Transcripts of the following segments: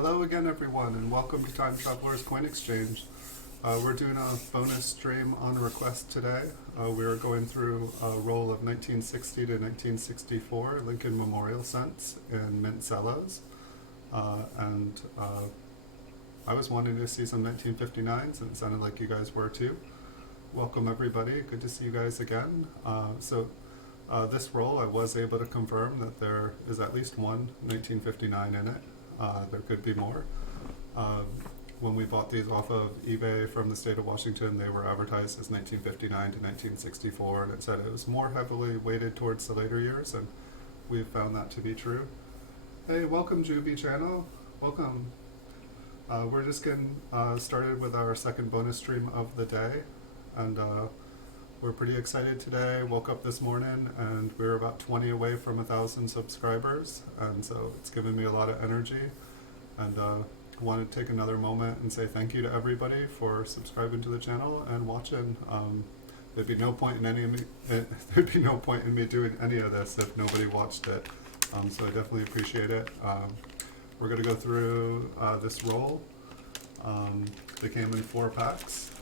Hello again, everyone, and welcome to Time Traveler's Coin Exchange. We're doing a bonus stream on request today. We're going through a roll of 1960 to 1964 Lincoln Memorial cents in Mint Cellos. And I was wanting to see some 1959s, and it sounded like you guys were too. Welcome, everybody. Good to see you guys again. This roll, I was able to confirm that there is at least one 1959 in it. There could be more. When we bought these off of eBay from the state of Washington, they were advertised as 1959 to 1964, and it said it was more heavily weighted towards the later years, and we've found that to be true. Hey, welcome, Juby channel. Welcome. We're just getting started with our second bonus stream of the day, and we're pretty excited today. Woke up this morning and we're about 20 away from 1,000 subscribers, and so it's given me a lot of energy. And want to take another moment and say thank you to everybody for subscribing to the channel and watching. There'd be no point in me doing any of this if nobody watched it. So I definitely appreciate it. We're gonna go through this roll. They came in 4 packs.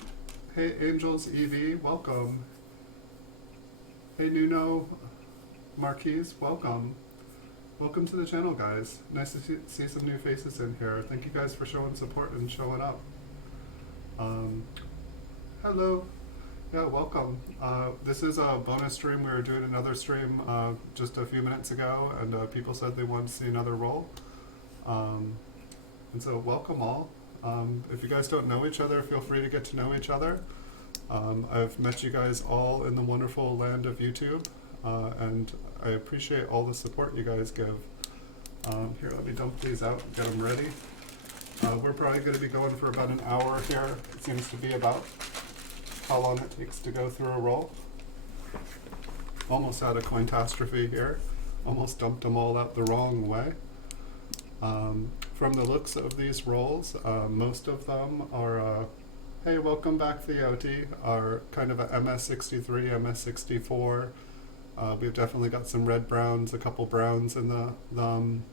Hey Angels EV, welcome. Hey Nuno Marquise, welcome. Welcome to the channel, guys. Nice to see some new faces in here. Thank you guys for showing support and showing up. Hello. Yeah, welcome. This is a bonus stream. We were doing another stream just a few minutes ago, and people said they wanted to see another roll. And so welcome all. If you guys don't know each other, feel free to get to know each other. I've met you guys all in the wonderful land of YouTube, and I appreciate all the support you guys give. Here, let me dump these out and get them ready. We're probably going to be going for about an hour here. It seems to be about how long it takes to go through a roll. Almost had a cointastrophe here. Almost dumped them all out the wrong way. From the looks of these rolls, most of them are, hey, welcome back, Theoti, are kind of a MS63, MS64. We've definitely got some red browns, a couple browns in them.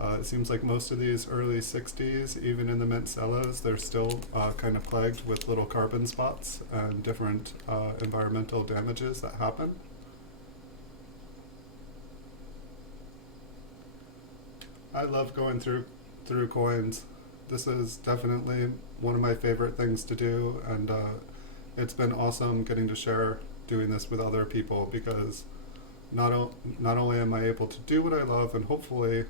It seems like most of these early 60s, even in the Mint Cellos, they're still kind of plagued with little carbon spots and different environmental damages that happen. I love going through coins. This is definitely one of my favorite things to do, and it's been awesome getting to share doing this with other people, because not only am I able to do what I love and hopefully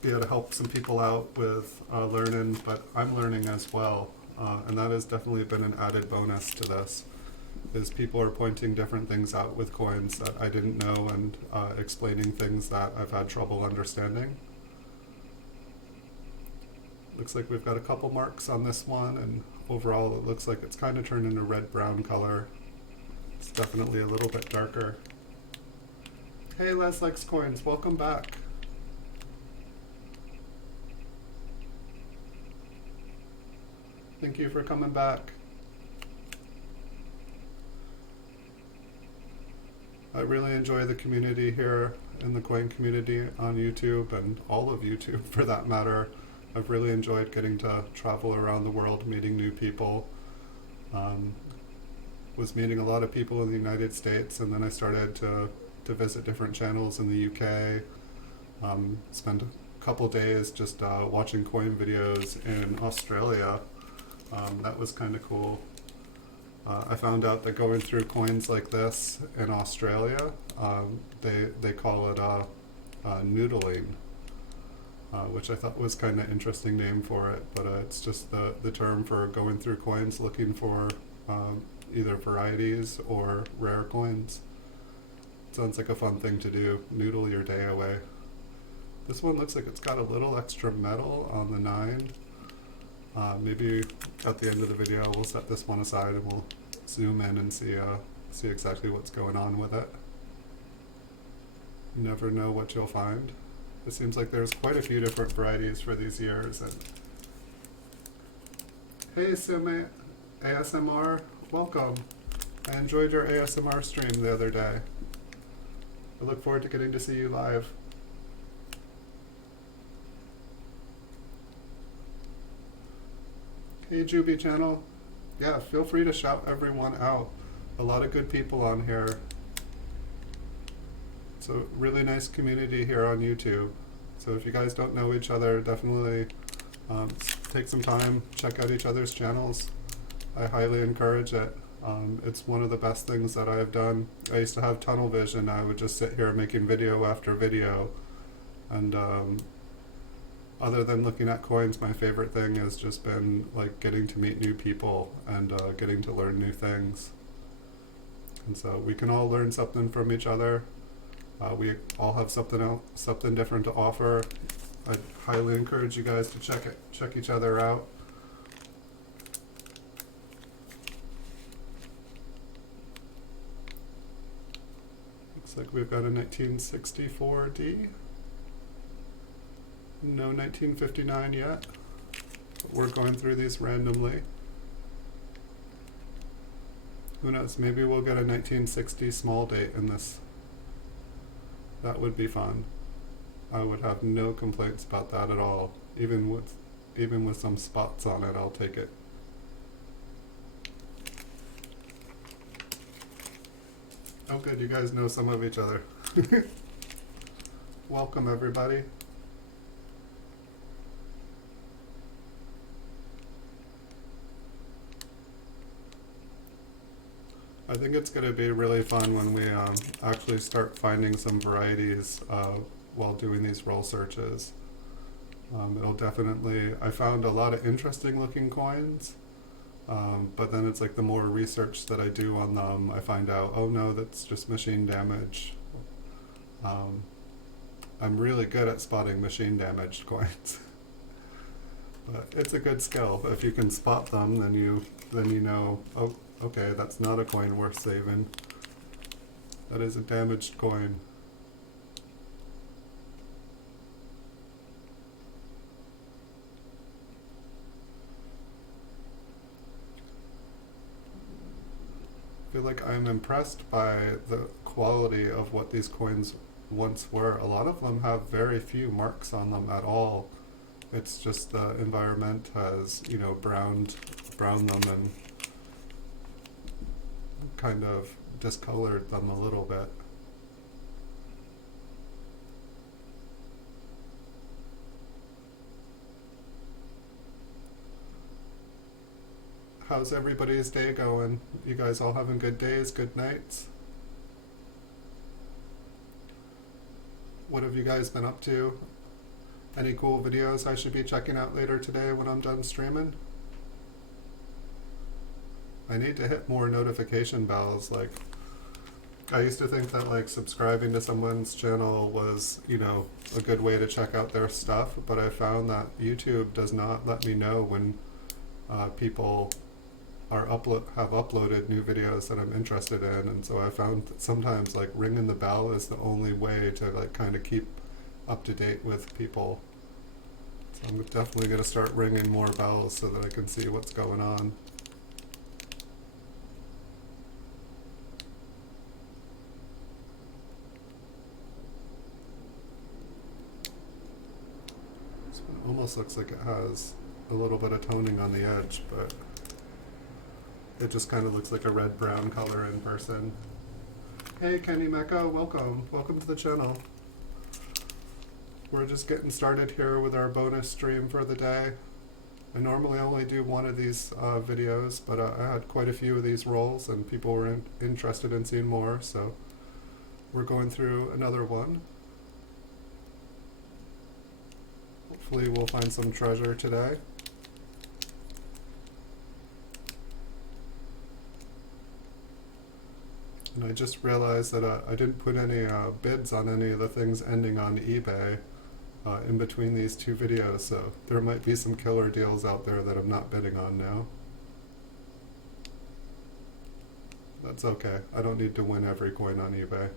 be able to help some people out with learning, but I'm learning as well, and that has definitely been an added bonus to this, is people are pointing different things out with coins that I didn't know, and explaining things that I've had trouble understanding. Looks like we've got a couple marks on this one, and overall it looks like it's kind of turned into red-brown color. It's definitely a little bit darker. Hey Les Likes Coins, welcome back. Thank you for coming back. I really enjoy the community here in the coin community on YouTube, and all of YouTube for that matter. I've really enjoyed getting to travel around the world, meeting new people. Was meeting a lot of people in the United States, and then I started to visit different channels in the UK. Spent a couple days just watching coin videos in Australia. That was kind of cool. I found out that going through coins like this in Australia, they call it noodling. Which I thought was kind of interesting name for it, but it's just the term for going through coins looking for either varieties or rare coins. Sounds like a fun thing to do, noodle your day away. This one looks like it's got a little extra metal on the 9. Maybe at the end of the video we'll set this one aside and we'll zoom in and see exactly what's going on with it. You never know what you'll find. It seems like there's quite a few different varieties for these years. And hey Sime ASMR, welcome. I enjoyed your ASMR stream the other day. I look forward to getting to see you live. Hey Juby channel. Yeah, feel free to shout everyone out. A lot of good people on here. It's a really nice community here on YouTube. So if you guys don't know each other, definitely take some time, check out each other's channels. I highly encourage it. It's one of the best things that I have done. I used to have tunnel vision. I would just sit here making video after video. And other than looking at coins, my favorite thing has just been like getting to meet new people and getting to learn new things. And so we can all learn something from each other. We all have something different to offer. I highly encourage you guys to check each other out. Looks like we've got a 1964D. No 1959 yet. We're going through these randomly. Who knows, maybe we'll get a 1960 small date in this. That would be fun. I would have no complaints about that at all. Even with some spots on it, I'll take it. Oh good, you guys know some of each other. Welcome everybody. I think it's going to be really fun when we actually start finding some varieties while doing these roll searches. It'll definitely, I found a lot of interesting looking coins, but then it's like the more research that I do on them, I find out, oh no, that's just machine damage. I'm really good at spotting machine damaged coins. But it's a good skill. If you can spot them, then you know, oh, okay, that's not a coin worth saving. That is a damaged coin. I feel like I'm impressed by the quality of what these coins once were. A lot of them have very few marks on them at all. It's just the environment has, you know, browned them and kind of discolored them a little bit. How's everybody's day going? You guys all having good days, good nights? What have you guys been up to? Any cool videos I should be checking out later today when I'm done streaming? I need to hit more notification bells. Like, I used to think that like subscribing to someone's channel was, you know, a good way to check out their stuff, but I found that YouTube does not let me know when people have uploaded new videos that I'm interested in, and so I found that sometimes like ringing the bell is the only way to like kind of keep up to date with people. So I'm definitely going to start ringing more bells so that I can see what's going on. This one almost looks like it has a little bit of toning on the edge, but it just kind of looks like a red-brown color in person. Hey Kenny Mecca, welcome. Welcome to the channel. We're just getting started here with our bonus stream for the day. I normally only do one of these videos, but I had quite a few of these rolls and people were interested in seeing more, so we're going through another one. Hopefully we'll find some treasure today. And I just realized that I didn't put any bids on any of the things ending on eBay in between these two videos, so there might be some killer deals out there that I'm not bidding on now. That's okay. I don't need to win every coin on eBay.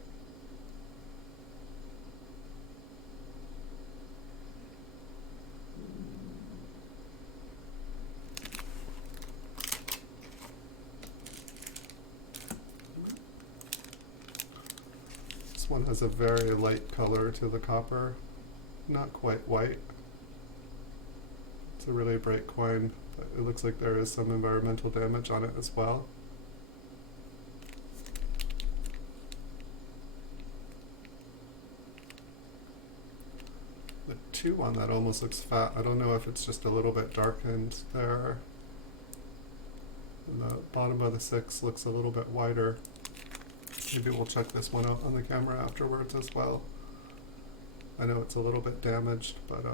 This one has a very light color to the copper. Not quite white. It's a really bright coin. But it looks like there is some environmental damage on it as well. The 2 on that almost looks fat. I don't know if it's just a little bit darkened there. And the bottom of the 6 looks a little bit wider. Maybe we'll check this one out on the camera afterwards as well. I know it's a little bit damaged, but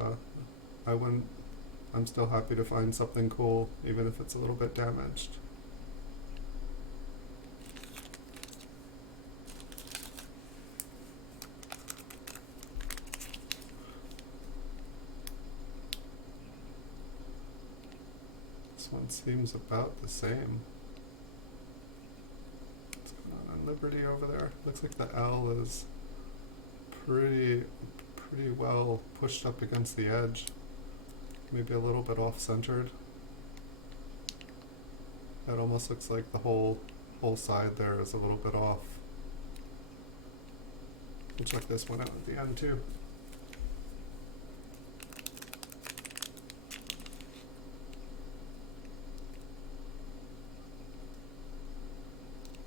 I'm still happy to find something cool, even if it's a little bit damaged. This one seems about the same. What's going on Liberty over there? Looks like the L is pretty well pushed up against the edge. Maybe a little bit off-centered. That almost looks like the whole side there is a little bit off. We'll check this one out at the end too.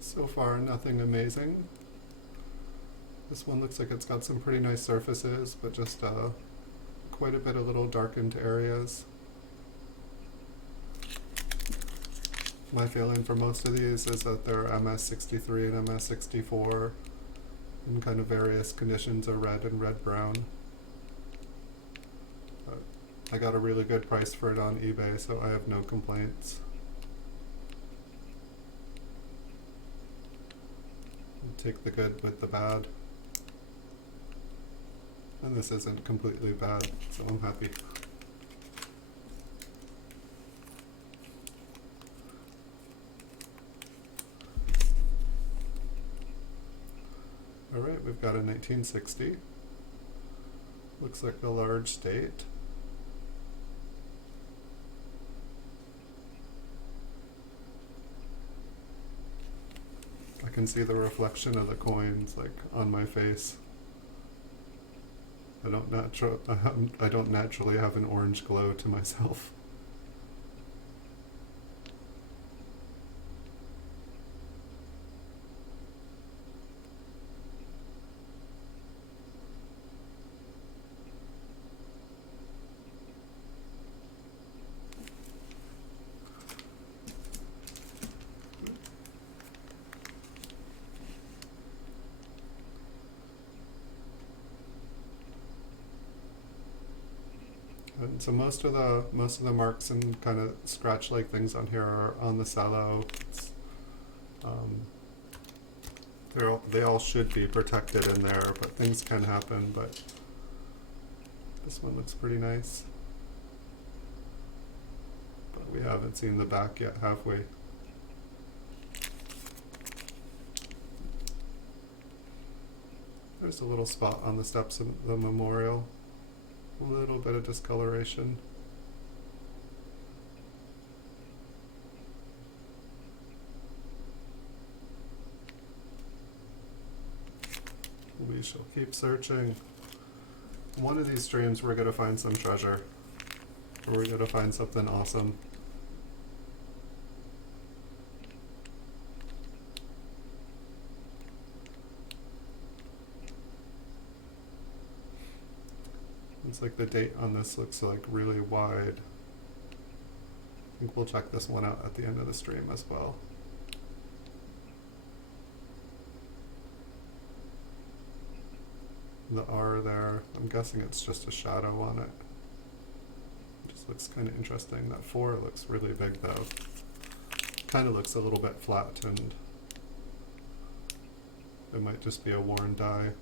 So far, nothing amazing. This one looks like it's got some pretty nice surfaces, but just quite a bit of little darkened areas. My feeling for most of these is that they're MS63 and MS64 in kind of various conditions of red and red-brown. I got a really good price for it on eBay, so I have no complaints. I'll take the good with the bad. And this isn't completely bad, so I'm happy. Alright, we've got a 1960. Looks like a large date. I can see the reflection of the coins like on my face. I don't naturally have an orange glow to myself. And so most of the marks and kind of scratch-like things on here are on the cello. They all should be protected in there, but things can happen. But this one looks pretty nice. But we haven't seen the back yet, have we? There's a little spot on the steps of the memorial. A little bit of discoloration. We shall keep searching. One of these streams we're going to find some treasure. Or we're going to find something awesome. It's like the date on this looks like really wide. I think we'll check this one out at the end of the stream as well. The R there, I'm guessing it's just a shadow on it. It just looks kind of interesting. That 4 looks really big though. Kind of looks a little bit flattened. It might just be a worn die.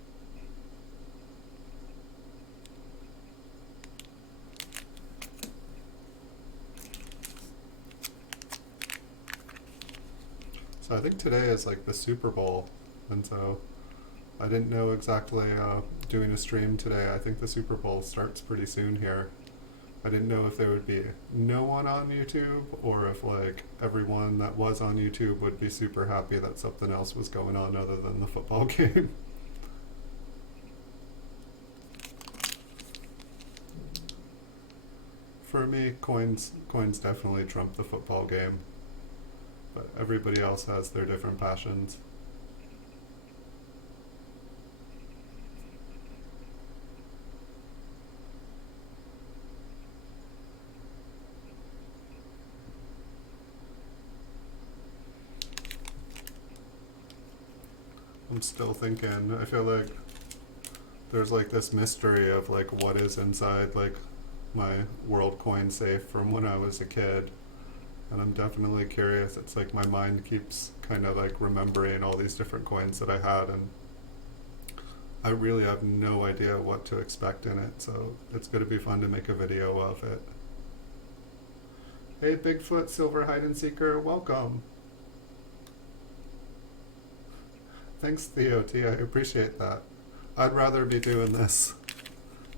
So I think today is like the Super Bowl, and so I didn't know exactly doing a stream today. I think the Super Bowl starts pretty soon here. I didn't know if there would be no one on YouTube, or if like everyone that was on YouTube would be super happy that something else was going on other than the football game. for me, coins definitely trump the football game, but everybody else has their different passions. I'm still thinking. I feel like there's like this mystery of like what is inside like my world coin safe from when I was a kid. And I'm definitely curious. It's like my mind keeps kind of like remembering all these different coins that I had, and I really have no idea what to expect in it, so it's going to be fun to make a video of it. Hey Bigfoot Silver Hide and Seeker, welcome. Thanks Theo T, I appreciate that. I'd rather be doing this.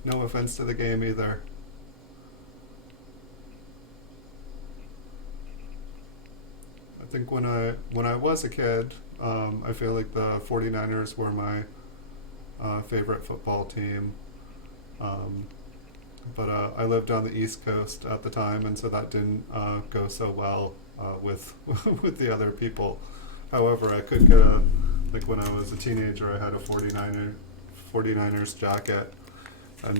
No offense to the game either. I think when I was a kid, I feel like the 49ers were my favorite football team. But I lived on the East Coast at the time, and so that didn't go so well with with the other people. However, I could get like when I was a teenager, I had a 49ers jacket, and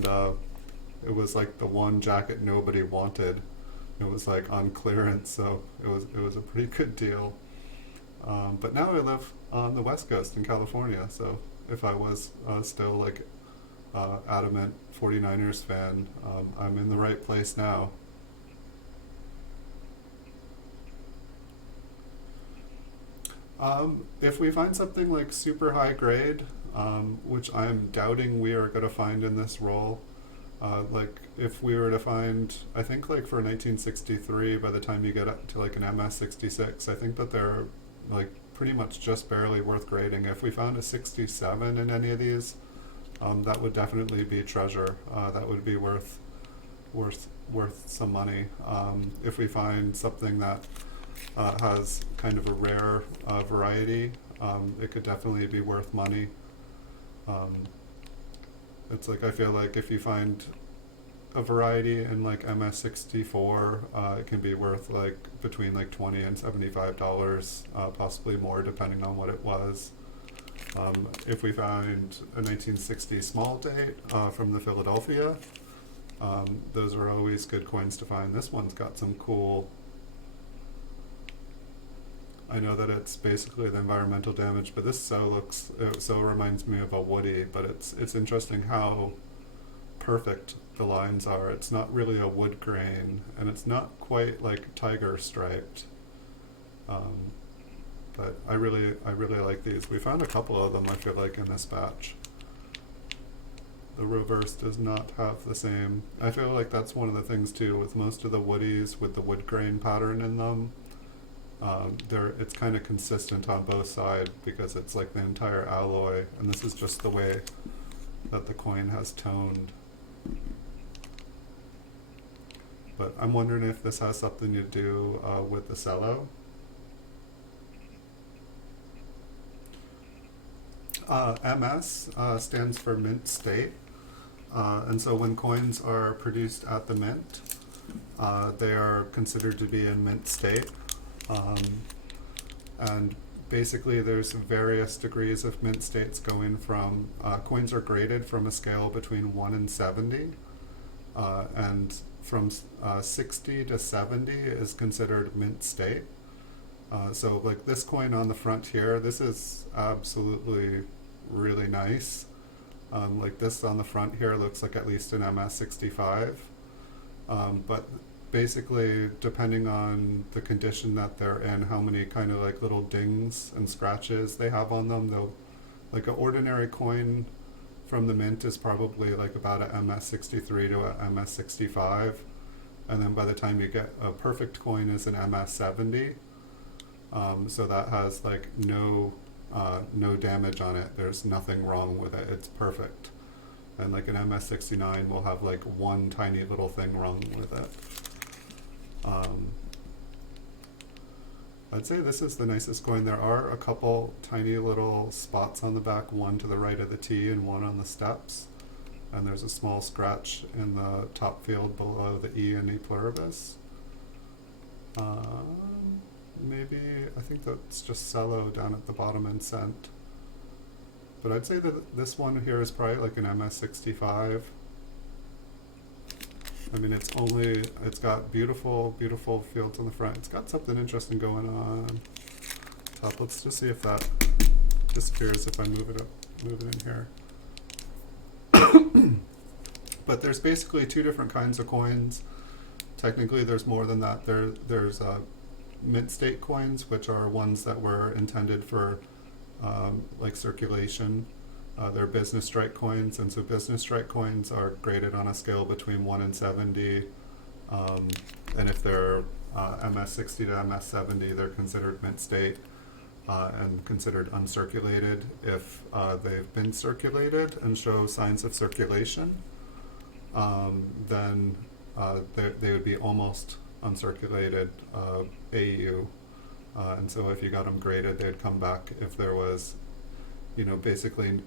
it was like the one jacket nobody wanted. It was like on clearance, so it was a pretty good deal. But now I live on the West Coast in California, so if I was still like adamant 49ers fan, I'm in the right place now. If we find something like super high grade, which I'm doubting we are going to find in this roll, like if we were to find, I think like for 1963, by the time you get up to like an MS66, I think that they're like pretty much just barely worth grading. If we found a 67 in any of these, that would definitely be treasure. That would be worth some money. If we find something that has kind of a rare variety, it could definitely be worth money. It's like I feel like if you find a variety in like MS64, it can be worth like between like $20 and $75, possibly more depending on what it was. If we find a 1960 small date from the Philadelphia, those are always good coins to find. This one's got some cool. I know that it's basically the environmental damage, but this so reminds me of a Woody, but it's interesting how perfect the lines are. It's not really a wood grain, and it's not quite like tiger striped. But I really like these. We found a couple of them, I feel like, in this batch. The reverse does not have the same. I feel like that's one of the things too with most of the Woodies with the wood grain pattern in them. It's kind of consistent on both sides because it's like the entire alloy, and this is just the way that the coin has toned. But I'm wondering if this has something to do with the cello. MS stands for Mint State, and so when coins are produced at the mint, they are considered to be in mint state. And basically there's various degrees of mint states going from, coins are graded from a scale between 1 and 70, and from 60 to 70 is considered mint state. So like this coin on the front here, this is absolutely really nice. Like this on the front here looks like at least an MS65, but basically depending on the condition that they're in, how many kind of like little dings and scratches they have on them, they'll, like an ordinary coin from the mint is probably like about a MS63 to a MS65, and then by the time you get a perfect coin is an MS70. So that has like no damage on it. There's nothing wrong with it. It's perfect. And like an MS69 will have like one tiny little thing wrong with it. I'd say this is the nicest coin. There are a couple tiny little spots on the back, one to the right of the T and one on the steps. and there's a small scratch in the top field below the E and E pluribus. Maybe, I think that's just Cello down at the bottom in cent. But I'd say that this one here is probably like an MS65. I mean, it's got beautiful, beautiful fields on the front. It's got something interesting going on top. Let's just see if that disappears if I move it in here. But there's basically two different kinds of coins. Technically, there's more than that. There's mint state coins, which are ones that were intended for like circulation. They're business strike coins, and so business strike coins are graded on a scale between 1 and 70. And if they're MS60 to MS70, they're considered mint state and considered uncirculated. If they've been circulated and show signs of circulation, then they would be almost uncirculated AU. And so if you got them graded, they'd come back if there was, you know, basically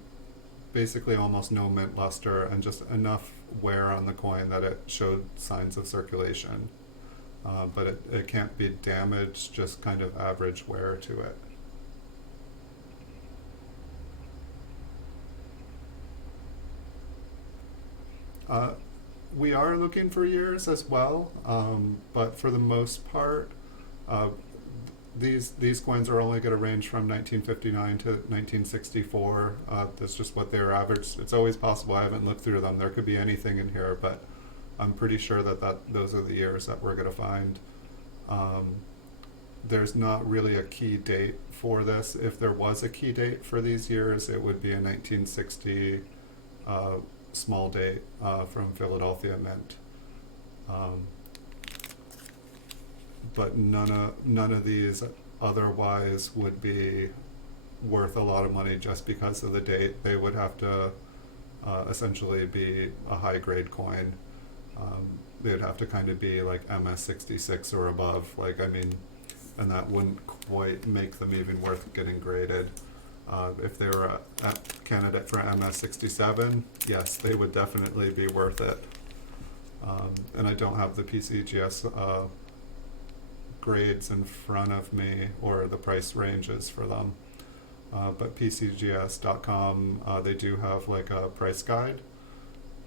almost no mint luster and just enough wear on the coin that it showed signs of circulation. But it can't be damaged, just kind of average wear to it. We are looking for years as well, but for the most part, these coins are only going to range from 1959 to 1964. That's just what they're averaged. It's always possible. I haven't looked through them. There could be anything in here, but I'm pretty sure that those are the years that we're going to find. There's not really a key date for this. If there was a key date for these years, it would be a 1960 small date from Philadelphia Mint. But none of these otherwise would be worth a lot of money just because of the date. They would have to essentially be a high grade coin. They would have to kind of be like MS66 or above. Like, I mean, and that wouldn't quite make them even worth getting graded. If they were a candidate for MS67, yes, they would definitely be worth it. And I don't have the PCGS grades in front of me or the price ranges for them. But PCGS.com, they do have like a price guide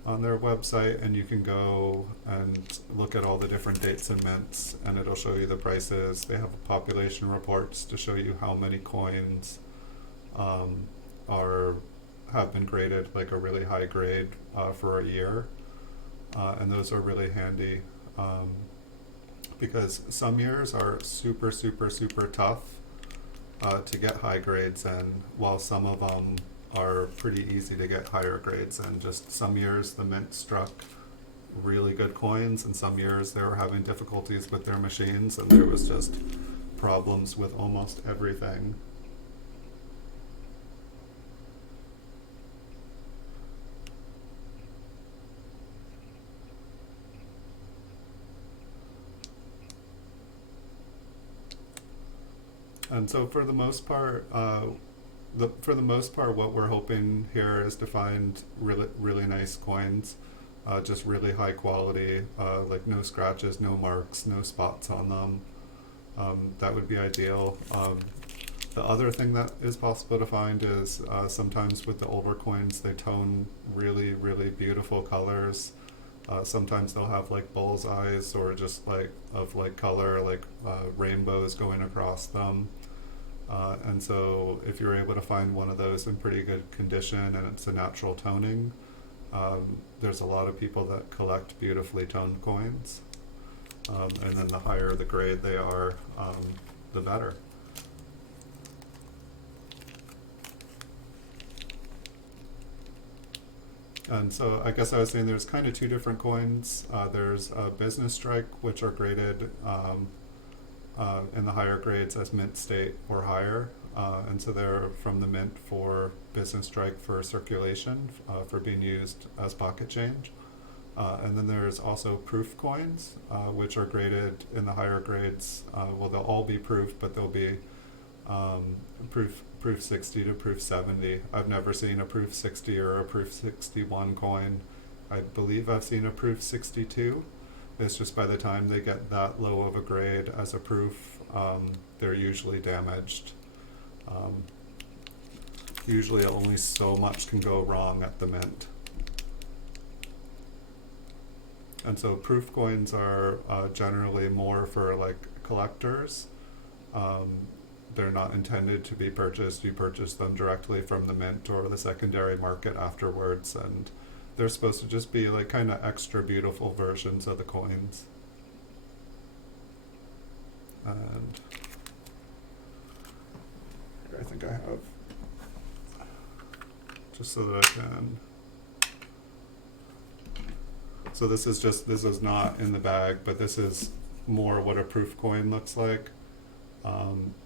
on their website, and you can go and look at all the different dates and mints, and it'll show you the prices. They have population reports to show you how many coins have been graded like a really high grade for a year, and those are really handy because some years are super tough to get high grades in, while some of them are pretty easy to get higher grades in. Just some years the mint struck really good coins, and some years they were having difficulties with their machines, and there was just problems with almost everything. And so for the most part, what we're hoping here is to find really nice coins, just really high quality, like no scratches, no marks, no spots on them. That would be ideal. The other thing that is possible to find is sometimes with the older coins, they tone really beautiful colors. Sometimes they'll have like bullseyes or just like color, like rainbows going across them. And so if you're able to find one of those in pretty good condition and it's a natural toning, there's a lot of people that collect beautifully toned coins. And then the higher the grade they are, the better. And so I guess I was saying there's kind of two different coins. There's business strike, which are graded in the higher grades as mint state or higher. And so they're from the mint for business strike for circulation, for being used as pocket change. And then there's also proof coins, which are graded in the higher grades. Well, they'll all be proof, but they'll be proof 60 to proof 70. I've never seen a proof 60 or a proof 61 coin. I believe I've seen a proof 62. It's just by the time they get that low of a grade as a proof, they're usually damaged. Usually only so much can go wrong at the mint. And so proof coins are generally more for like collectors. They're not intended to be purchased. You purchase them directly from the mint or the secondary market afterwards, and they're supposed to just be like kind of extra beautiful versions of the coins. And I think I have, just so that I can, so this is not in the bag, but this is more what a proof coin looks like.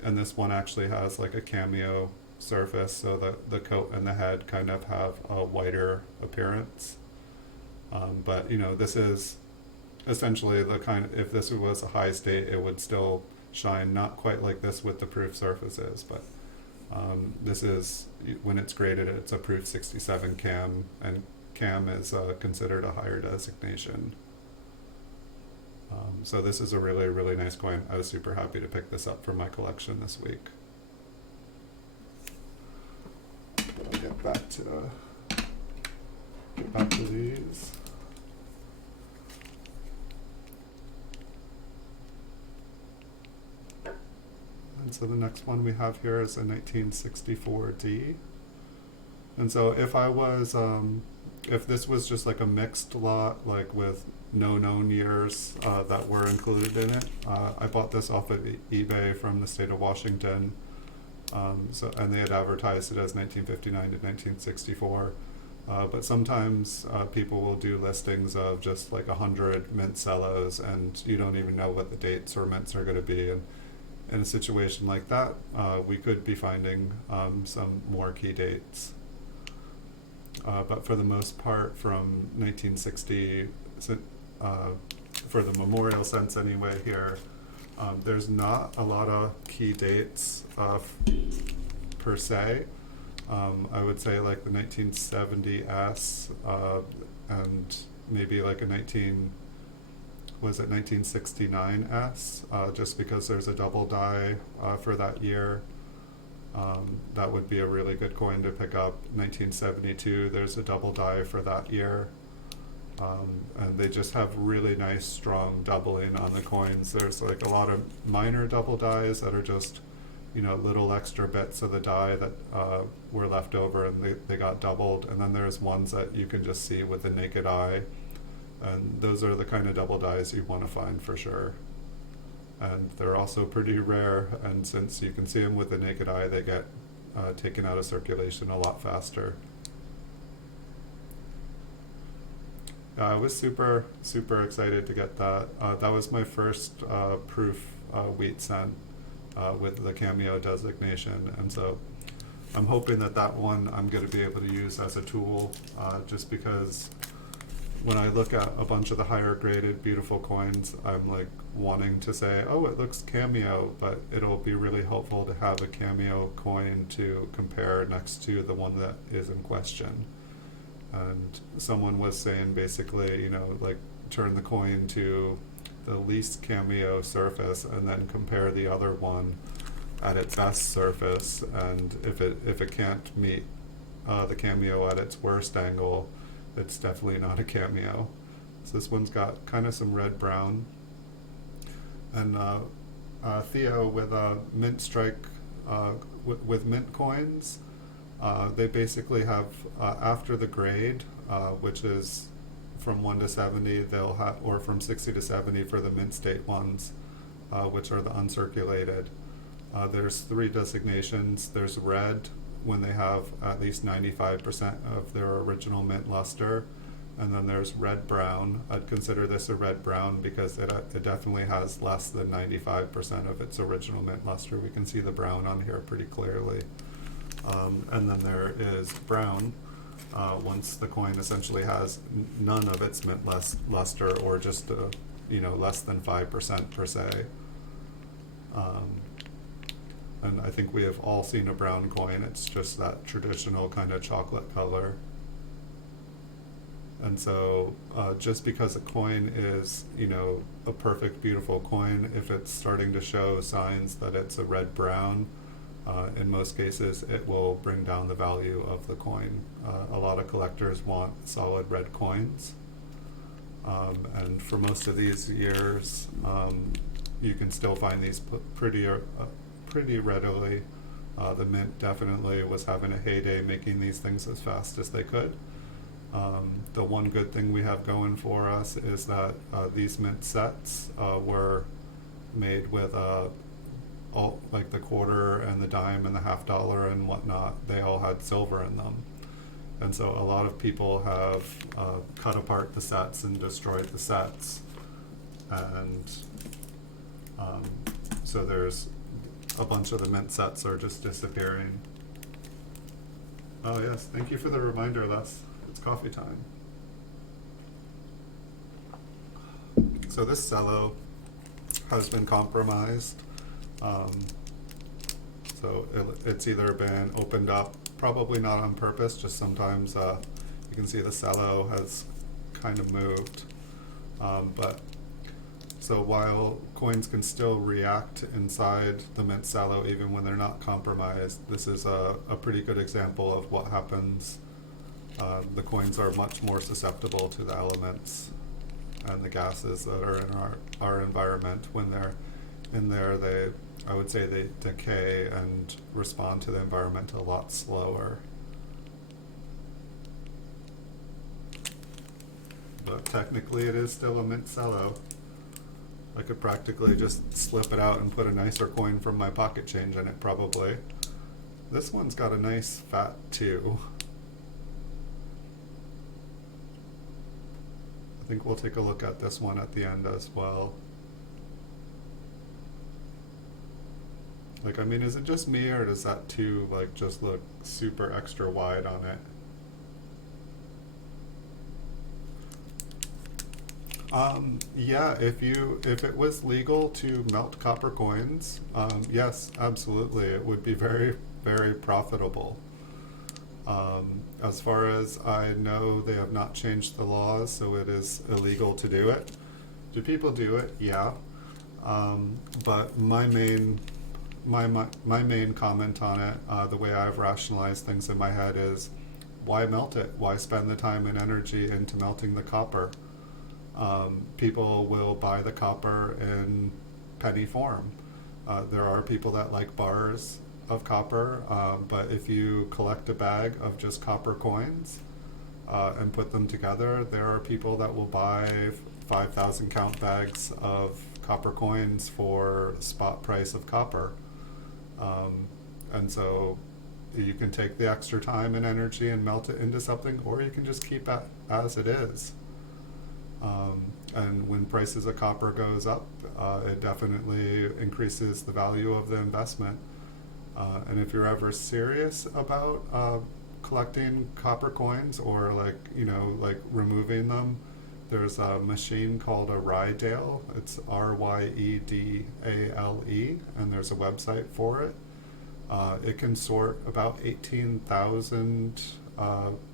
And this one actually has like a cameo surface, so the coat and the head kind of have a whiter appearance. But you know, this is essentially the kind of, if this was a high state, it would still shine, not quite like this with the proof surfaces, but this is, when it's graded, it's a proof 67 cam, and cam is considered a higher designation. So this is a really, really nice coin. I was super happy to pick this up for my collection this week. But I'll get back to these. And so the next one we have here is a 1964D. And so if I was, if this was just like a mixed lot, like with no known years that were included in it, I bought this off of eBay from the state of Washington. And they had advertised it as 1959 to 1964. But sometimes people will do listings of just like 100 mint cellos, and you don't even know what the dates or mints are going to be. And in a situation like that, we could be finding some more key dates. But for the most part, from 1960, for the memorial sense anyway here, there's not a lot of key dates per se. I would say like the 1970S and maybe like a 1969S, just because there's a double die for that year. That would be a really good coin to pick up. 1972, there's a double die for that year. And they just have really nice strong doubling on the coins. There's like a lot of minor double dies that are just, you know, little extra bits of the die that were left over and they got doubled. And then there's ones that you can just see with the naked eye. And those are the kind of double dies you want to find for sure. And they're also pretty rare, and since you can see them with the naked eye, they get taken out of circulation a lot faster. I was super, super excited to get that. That was my first proof wheat cent with the cameo designation, and so I'm hoping that that one I'm going to be able to use as a tool, just because when I look at a bunch of the higher graded beautiful coins, I'm like wanting to say, oh, it looks cameo, but it'll be really helpful to have a cameo coin to compare next to the one that is in question. And someone was saying basically, you know, like turn the coin to the least cameo surface and then compare the other one at its best surface, and if it can't meet the cameo at its worst angle, it's definitely not a cameo. So this one's got kind of some red brown. And Theo with Mint Strike with mint coins, they basically have after the grade, which is from 1 to 70, they'll have, or from 60 to 70 for the mint state ones, which are the uncirculated. There's 3 designations. There's red when they have at least 95% of their original mint luster, and then there's red brown. I'd consider this a red brown because it definitely has less than 95% of its original mint luster. We can see the brown on here pretty clearly. And then there is brown once the coin essentially has none of its mint luster, or just you know, less than 5% per se. And I think we have all seen a brown coin. It's just that traditional kind of chocolate color. And so just because a coin is, a perfect, beautiful coin, if it's starting to show signs that it's a red-brown, in most cases it will bring down the value of the coin. A lot of collectors want solid red coins. And for most of these years, you can still find these pretty readily. The Mint definitely was having a heyday making these things as fast as they could. The one good thing we have going for us is that these Mint sets were made with all, like the quarter and the dime and the $50 and whatnot. They all had silver in them. And so a lot of people have cut apart the sets and destroyed the sets. And so there's a bunch of the Mint sets are just disappearing. Oh yes, thank you for the reminder, Les. It's coffee time. So this cello has been compromised. So it's either been opened up, probably not on purpose, just sometimes you can see the cello has kind of moved. But so while coins can still react inside the Mint cello even when they're not compromised, this is a pretty good example of what happens. The coins are much more susceptible to the elements and the gases that are in our environment. When they're in there, I would say they decay and respond to the environment a lot slower. But technically it is still a Mint cello. I could practically just slip it out and put a nicer coin from my pocket change in it, probably. This one's got a nice fat 2. I think we'll take a look at this one at the end as well. Like, I mean, is it just me, or does that 2 like just look super extra wide on it? Yeah, if it was legal to melt copper coins, yes, absolutely, it would be very, very profitable. As far as I know, they have not changed the laws, so it is illegal to do it. Do people do it? Yeah. But my main comment on it, the way I've rationalized things in my head is, why melt it? Why spend the time and energy into melting the copper? People will buy the copper in penny form. There are people that like bars of copper, but if you collect a bag of just copper coins and put them together, there are people that will buy 5,000 count bags of copper coins for spot price of copper. And so you can take the extra time and energy and melt it into something, or you can just keep it as it is. And when prices of copper goes up, it definitely increases the value of the investment. And if you're ever serious about collecting copper coins, or like removing them, there's a machine called a Rydale. It's Ryedale, and there's a website for it. It can sort about 18,000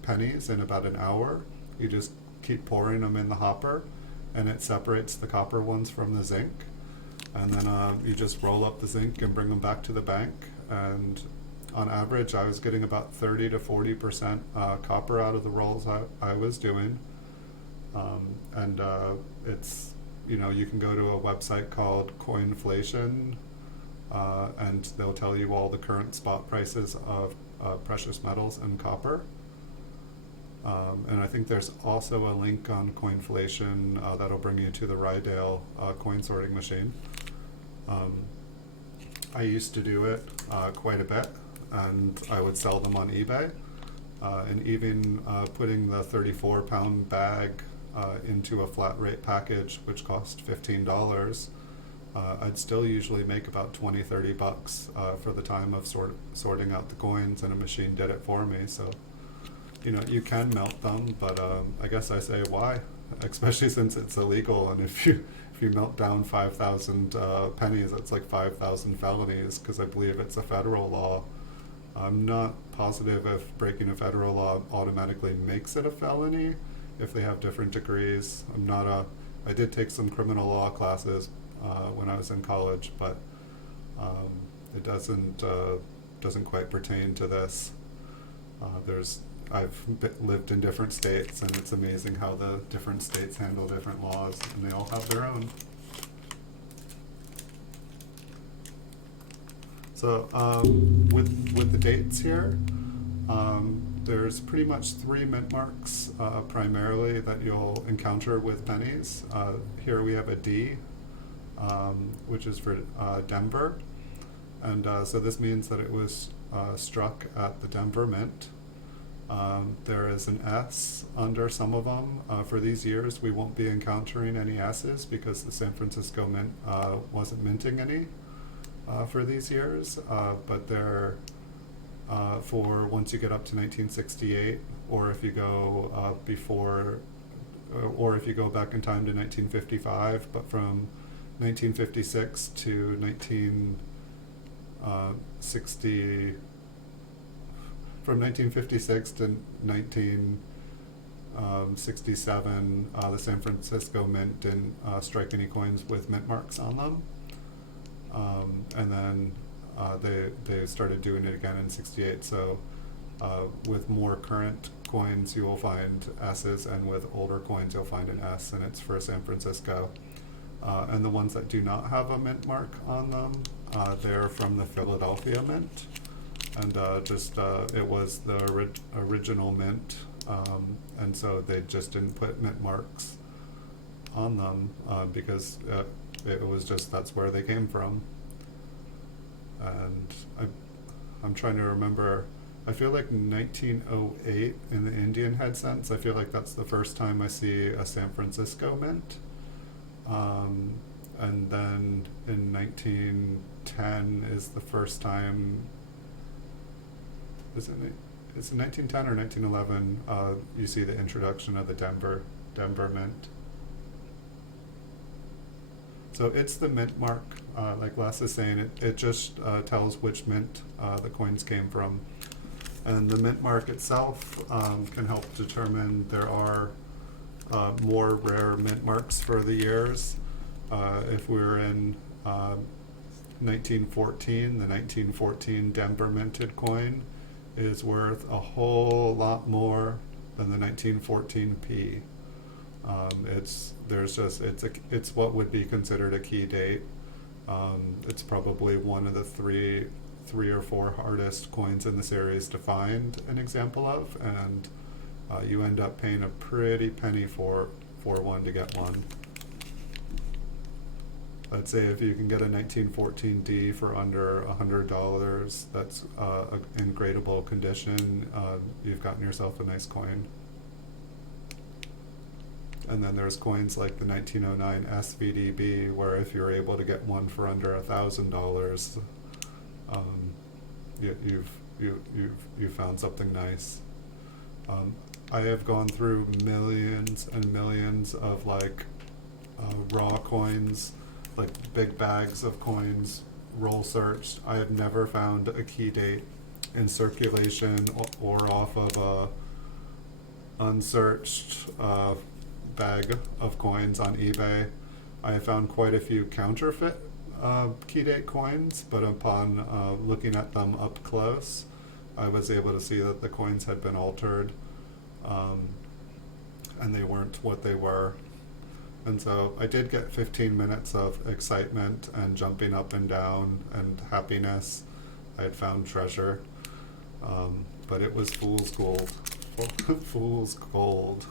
pennies in about an hour. You just keep pouring them in the hopper, and it separates the copper ones from the zinc. And then you just roll up the zinc and bring them back to the bank. And on average, I was getting about 30 to 40% copper out of the rolls I was doing. And it's, you can go to a website called Coinflation, and they'll tell you all the current spot prices of precious metals and copper. And I think there's also a link on Coinflation that'll bring you to the Rydale coin sorting machine. I used to do it quite a bit, and I would sell them on eBay. And even putting the 34-pound bag into a flat rate package, which cost $15, I'd still usually make about 20-30 bucks for the time of sorting out the coins, and a machine did it for me. So you can melt them, but I guess I say why, especially since it's illegal. And if if you melt down 5,000 pennies, that's like 5,000 felonies, because I believe it's a federal law. I'm not positive if breaking a federal law automatically makes it a felony if they have different degrees. I did take some criminal law classes when I was in college, but it doesn't quite pertain to this. I've lived in different states, and it's amazing how the different states handle different laws, and they all have their own. So with the dates here, there's pretty much 3 mint marks primarily that you'll encounter with pennies. Here we have a D, which is for Denver, and so this means that it was struck at the Denver Mint. There is an S under some of them. For these years, we won't be encountering any S's because the San Francisco Mint wasn't minting any for these years, but they're for once you get up to 1968, or if you go before, or if you go back in time to 1955, but from 1956 to 1960. From 1956 to 1967, the San Francisco Mint didn't strike any coins with mint marks on them. And then they started doing it again in 68. So with more current coins, you will find S's, and with older coins, you'll find an S, and it's for San Francisco. And the ones that do not have a mint mark on them, they're from the Philadelphia Mint. And it was the original mint, and so they just didn't put mint marks on them because it was just, that's where they came from. And I'm trying to remember, I feel like 1908 in the Indian head sense, I feel like that's the first time I see a San Francisco mint. And then in 1910 is the first time. Is it 1910 or 1911? You see the introduction of the Denver Mint. So it's the mint mark, like Les is saying. It just tells which mint the coins came from, and the mint mark itself can help determine. There are more rare mint marks for the years. If we were in 1914, the 1914 Denver minted coin is worth a whole lot more than the 1914 P. It's what would be considered a key date. It's probably one of the three or four hardest coins in the series to find an example of, and you end up paying a pretty penny for one to get one. Let's say if you can get a 1914 D for under $100, that's in gradable condition, you've gotten yourself a nice coin. And then there's coins like the 1909 SVDB, where if you're able to get one for under $1,000, you've found something nice. I have gone through millions and millions of raw coins, like big bags of coins, roll searched. I have never found a key date in circulation or off of a unsearched bag of coins on eBay. I have found quite a few counterfeit key date coins, but upon looking at them up close, I was able to see that the coins had been altered, and they weren't what they were. And so I did get 15 minutes of excitement and jumping up and down and happiness. I had found treasure, but it was fool's gold. Fool's gold.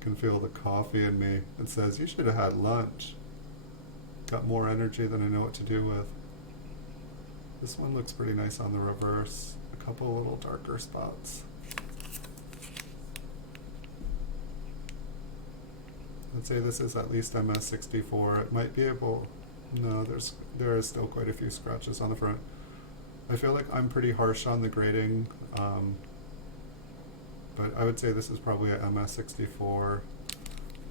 Can feel the coffee in me. It says, you should have had lunch. Got more energy than I know what to do with. This one looks pretty nice on the reverse. A couple little darker spots. I'd say this is at least MS64. It might be able, no, there is still quite a few scratches on the front. I feel like I'm pretty harsh on the grading, but I would say this is probably a MS64.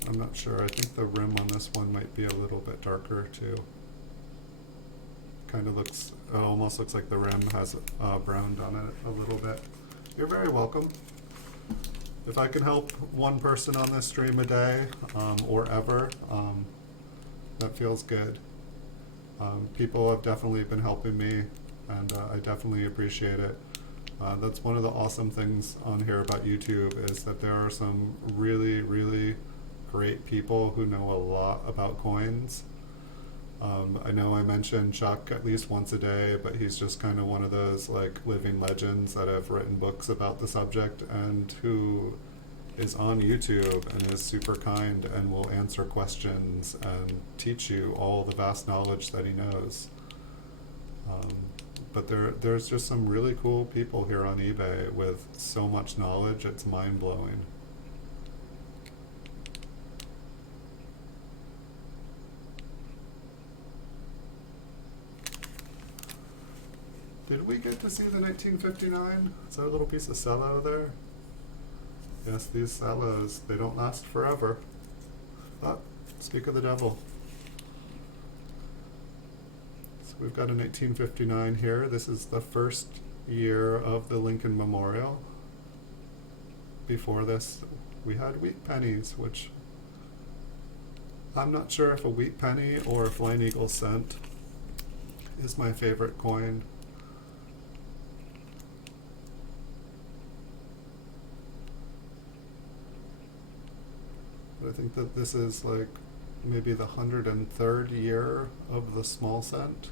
I'm not sure. I think the rim on this one might be a little bit darker too. Kind of looks, it almost looks like the rim has browned on it a little bit. You're very welcome. If I can help one person on this stream a day, or ever, that feels good. People have definitely been helping me, and I definitely appreciate it. That's one of the awesome things on here about YouTube, is that there are some really, really great people who know a lot about coins. I know I mention Chuck at least once a day, but he's just kind of one of those like living legends that have written books about the subject and who is on YouTube and is super kind and will answer questions and teach you all the vast knowledge that he knows. But there's just some really cool people here on eBay with so much knowledge, it's mind-blowing. Did we get to see the 1959? Is that a little piece of cello there? Yes, these cellos, they don't last forever. Ah, speak of the devil. So we've got a 1959 here. This is the first year of the Lincoln Memorial. Before this, we had wheat pennies, which I'm not sure if a wheat penny or a Flying Eagle cent is my favorite coin. But I think that this is like maybe the 103rd year of the small cent.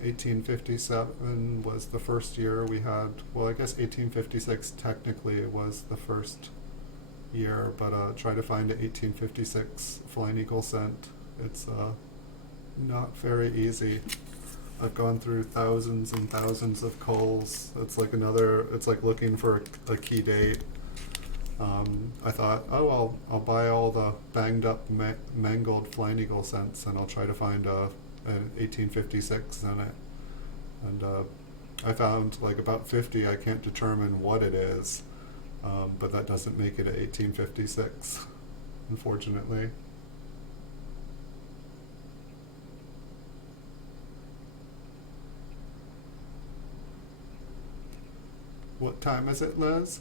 1857 was the first year we had, well, I guess 1856 technically was the first year, but try to find an 1856 Flying Eagle cent. It's not very easy. I've gone through thousands and thousands of culls. It's like looking for a key date. I thought, oh, I'll buy all the banged up, mangled Flying Eagle cents, and I'll try to find an 1856 in it. And I found like about 50. I can't determine what it is, but that doesn't make it an 1856, unfortunately. What time is it, Liz?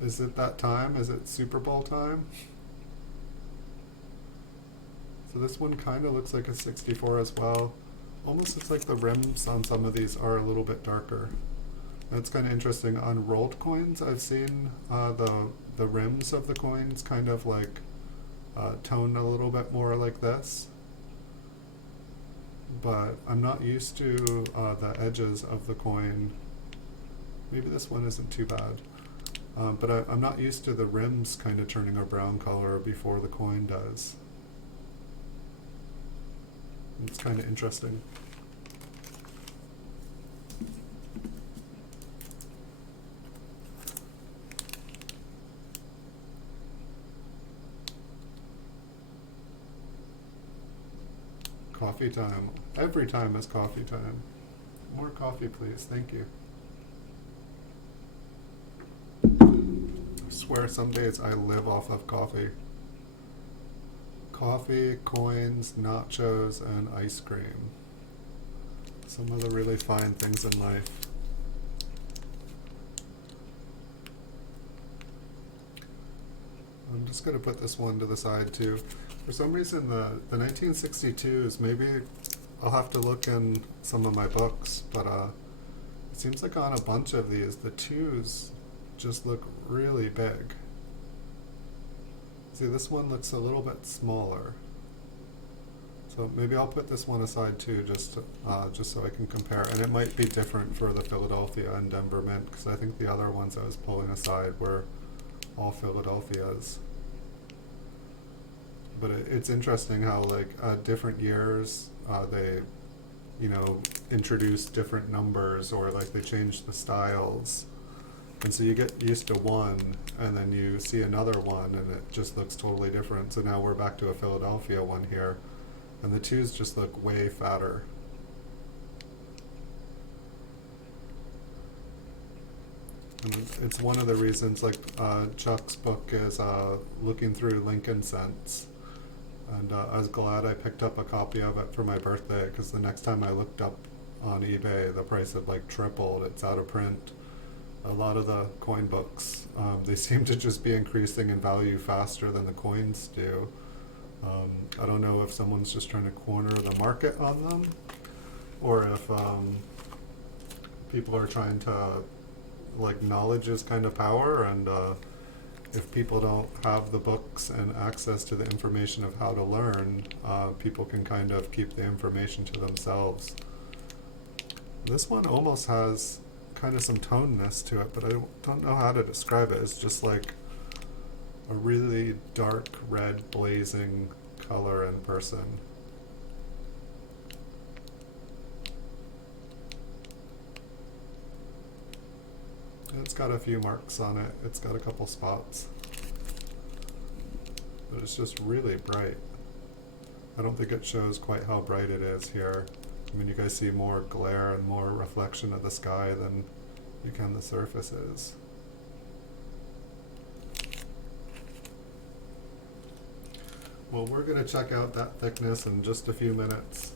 Is it that time? Is it Super Bowl time? So this one kind of looks like a 64 as well. Almost looks like the rims on some of these are a little bit darker. That's kind of interesting. On rolled coins, I've seen the rims of the coins kind of like toned a little bit more like this. But I'm not used to the edges of the coin. Maybe this one isn't too bad. But I'm not used to the rims kind of turning a brown color before the coin does. It's kind of interesting. Coffee time. Every time is coffee time. More coffee, please. Thank you. I swear some days I live off of coffee. Coffee, coins, nachos, and ice cream. Some of the really fine things in life. I'm just going to put this one to the side too. For some reason the 1962s, maybe I'll have to look in some of my books, but it seems like on a bunch of these, the 2s just look really big. See, this one looks a little bit smaller. So maybe I'll put this one aside too, just so I can compare. And it might be different for the Philadelphia and Denver Mint, because I think the other ones I was pulling aside were all Philadelphias. But it's interesting how like different years they, introduce different numbers, or like they change the styles. And so you get used to one, and then you see another one, and it just looks totally different. So now we're back to a Philadelphia one here, and the 2s just look way fatter. And it's one of the reasons, like, Chuck's book is looking through Lincoln cents. And I was glad I picked up a copy of it for my birthday, because the next time I looked up on eBay, the price had like tripled. It's out of print. A lot of the coin books, they seem to just be increasing in value faster than the coins do. I don't know if someone's just trying to corner the market on them, or if people are trying to, like, knowledge is kind of power, and if people don't have the books and access to the information of how to learn, people can kind of keep the information to themselves. This one almost has kind of some toneness to it, but I don't know how to describe it. It's just like a really dark red blazing color in person. It's got a few marks on it. It's got a couple spots. But it's just really bright. I don't think it shows quite how bright it is here. I mean, you guys see more glare and more reflection of the sky than you can the surfaces. Well, we're going to check out that thickness in just a few minutes.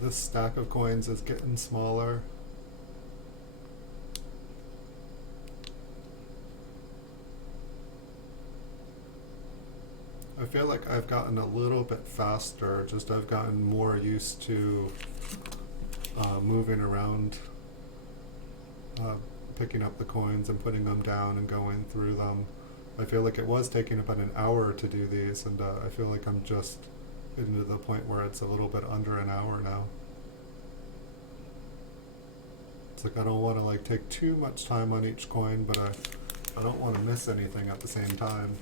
This stack of coins is getting smaller. I feel like I've gotten a little bit faster, just I've gotten more used to moving around, picking up the coins and putting them down and going through them. I feel like it was taking about an hour to do these, and I feel like I'm just getting to the point where it's a little bit under an hour now. It's like I don't want to like take too much time on each coin, but I don't want to miss anything at the same time.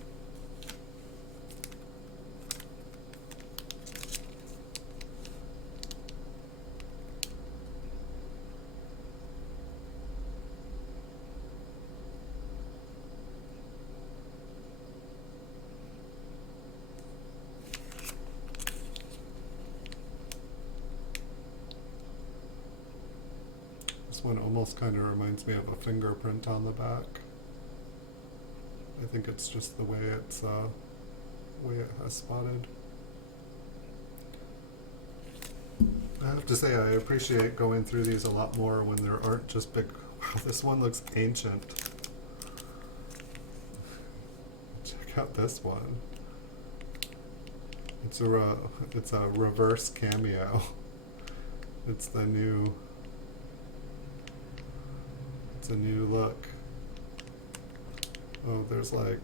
This one almost kind of reminds me of a fingerprint on the back. I think it's just the way it's way it has spotted. I have to say I appreciate going through these a lot more when there aren't just big. Wow, this one looks ancient. Check out this one. It's a reverse cameo. It's the new. It's a new look. Oh, there's like,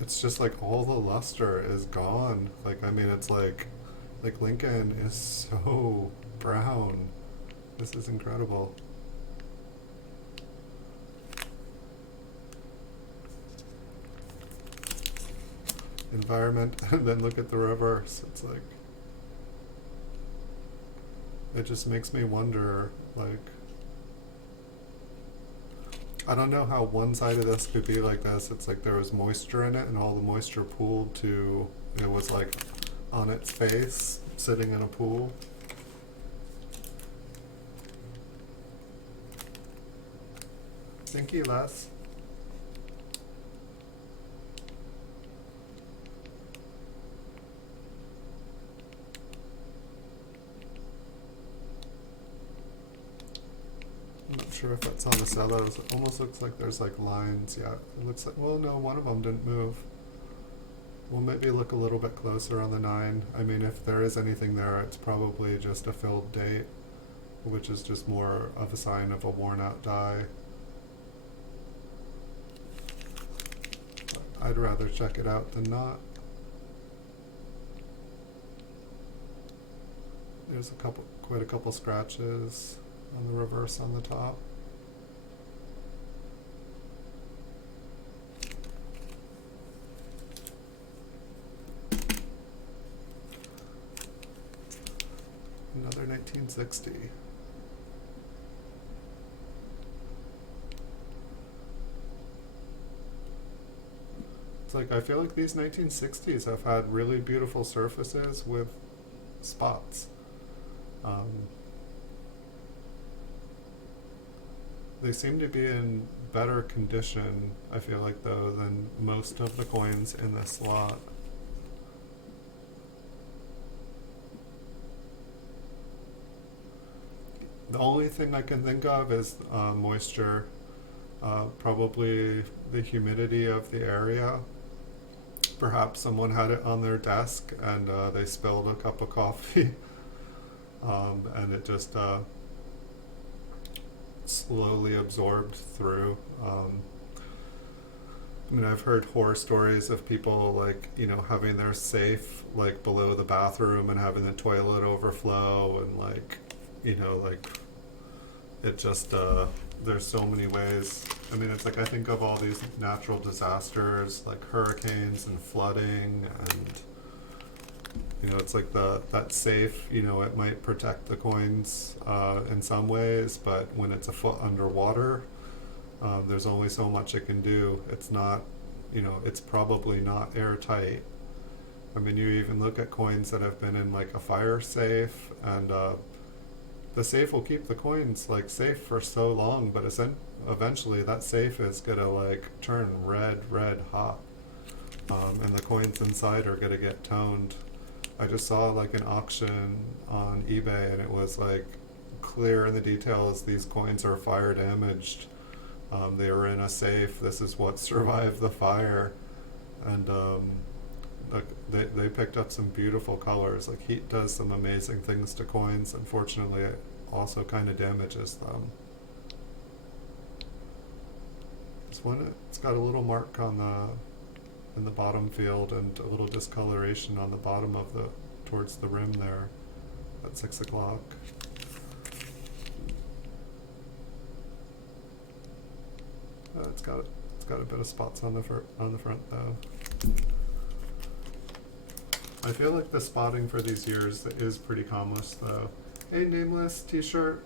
it's just like all the luster is gone. Like, I mean, it's like Lincoln is so brown. This is incredible. Environment, and then look at the reverse. It's like, it just makes me wonder, like, I don't know how one side of this could be like this. It's like there was moisture in it and all the moisture pooled to, it was like on its face, sitting in a pool. Thank you, Les. I'm not sure if that's on the cellos. It almost looks like there's like lines. Yeah, it looks like, well, no, one of them didn't move. We'll maybe look a little bit closer on the 9. I mean, if there is anything there, it's probably just a filled date, which is just more of a sign of a worn out die. I'd rather check it out than not. There's quite a couple scratches on the reverse on the top. Another 1960. It's like, I feel like these 1960s have had really beautiful surfaces with spots. They seem to be in better condition, I feel like, though, than most of the coins in this lot. The only thing I can think of is moisture, probably the humidity of the area. Perhaps someone had it on their desk and they spilled a cup of coffee and it just slowly absorbed through. I mean, I've heard horror stories of people, like, you know, having their safe like below the bathroom and having the toilet overflow, and like, you know, like it just there's so many ways. I mean, it's like I think of all these natural disasters like hurricanes and flooding, and you know, it's like that safe, you know, it might protect the coins in some ways, but when it's a foot underwater, there's only so much it can do. It's not, you know, it's probably not airtight. I mean, you even look at coins that have been in like a fire safe, and the safe will keep the coins like safe for so long, but eventually that safe is gonna like turn red hot, and the coins inside are gonna get toned. I just saw like an auction on eBay, and it was like clear in the details these coins are fire damaged. They were in a safe. This is what survived the fire, and they picked up some beautiful colors. Like heat does some amazing things to coins. Unfortunately, it also kind of damages them. This one, it's got a little mark on in the bottom field and a little discoloration on the bottom of towards the rim there at 6 o'clock. It's got a bit of spots on the front though. I feel like the spotting for these years is pretty calmless though. Hey, nameless t-shirt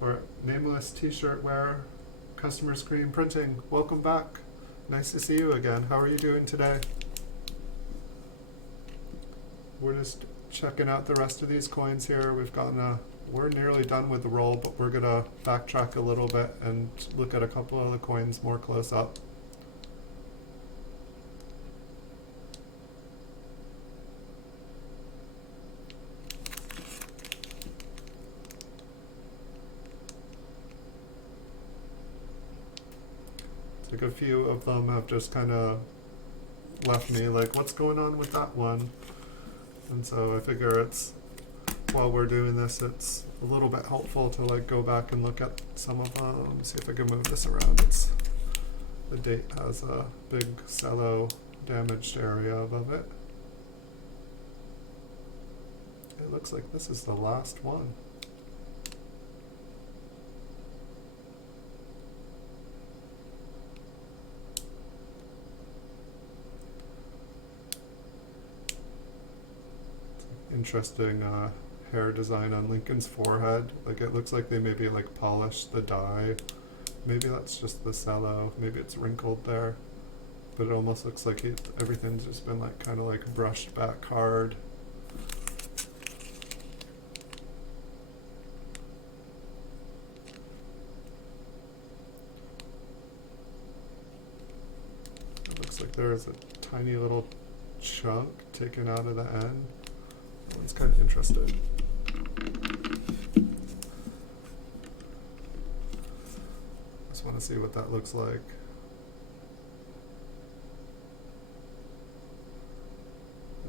or nameless t-shirt wearer, customer screen printing, welcome back. Nice to see you again. How are you doing today? We're just checking out the rest of these coins here. We're nearly done with the roll, but we're gonna backtrack a little bit and look at a couple of the coins more close up. Like a few of them have just kind of left me like, what's going on with that one? And so I figure while we're doing this, it's a little bit helpful to like go back and look at some of them. See if I can move this around. The date has a big cello damaged area above it. It looks like this is the last one. Interesting hair design on Lincoln's forehead. Like it looks like they maybe like polished the dye. Maybe that's just the cello. Maybe it's wrinkled there. But it almost looks like everything's just been like kind of like brushed back hard. It looks like there is a tiny little chunk taken out of the end. That one's kind of interesting. Just want to see what that looks like.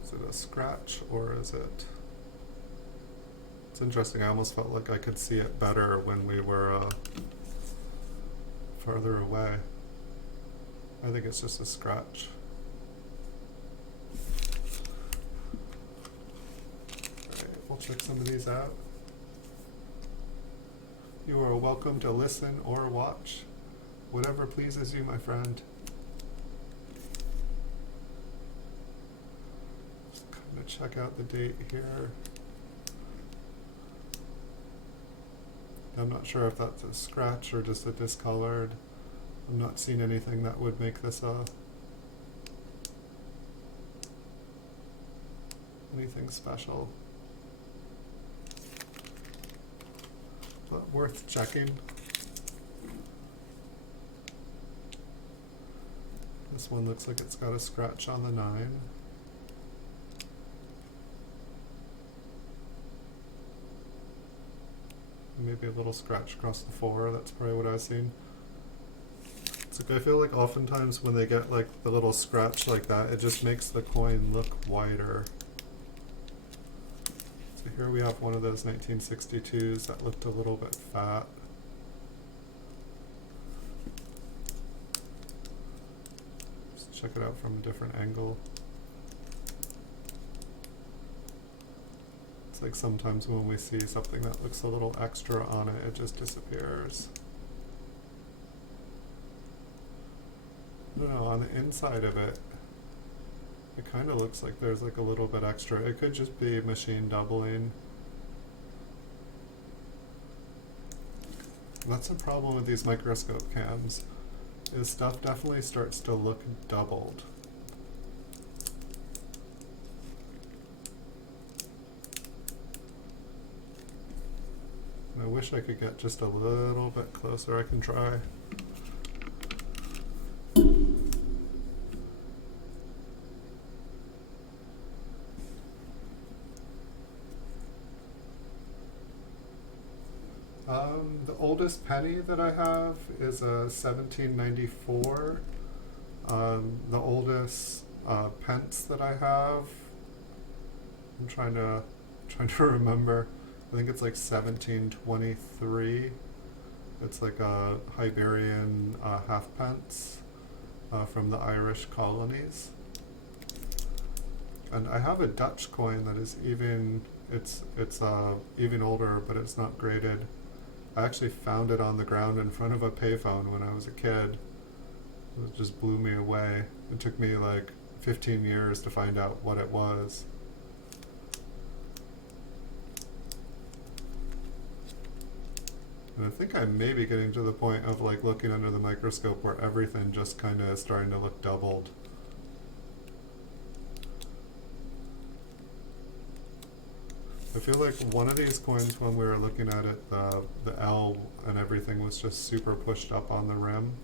Is it a scratch or is it? It's interesting. I almost felt like I could see it better when we were farther away. I think it's just a scratch. We'll check some of these out. You are welcome to listen or watch. Whatever pleases you, my friend. Just kind of check out the date here. I'm not sure if that's a scratch or just a discolored. I'm not seeing anything that would make this anything special. But worth checking. This one looks like it's got a scratch on the 9. Maybe a little scratch across the 4, that's probably what I've seen. It's like I feel like oftentimes when they get like the little scratch like that, it just makes the coin look wider. So here we have one of those 1962s that looked a little bit fat. Just check it out from a different angle. It's like sometimes when we see something that looks a little extra on it, it just disappears. I don't know, on the inside of it, it kind of looks like there's like a little bit extra. It could just be machine doubling. And that's the problem with these microscope cams, is stuff definitely starts to look doubled. And I wish I could get just a little bit closer. I can try. The oldest penny that I have is a 1794. The oldest pence that I have, I'm trying to remember. I think it's like 1723. It's like a Iberian halfpence from the Irish colonies. And I have a Dutch coin that is even even older, but it's not graded. I actually found it on the ground in front of a payphone when I was a kid. It just blew me away. It took me like 15 years to find out what it was. And I think I may be getting to the point of like looking under the microscope where everything just kind of is starting to look doubled. I feel like one of these coins, when we were looking at it, the L and everything was just super pushed up on the rim.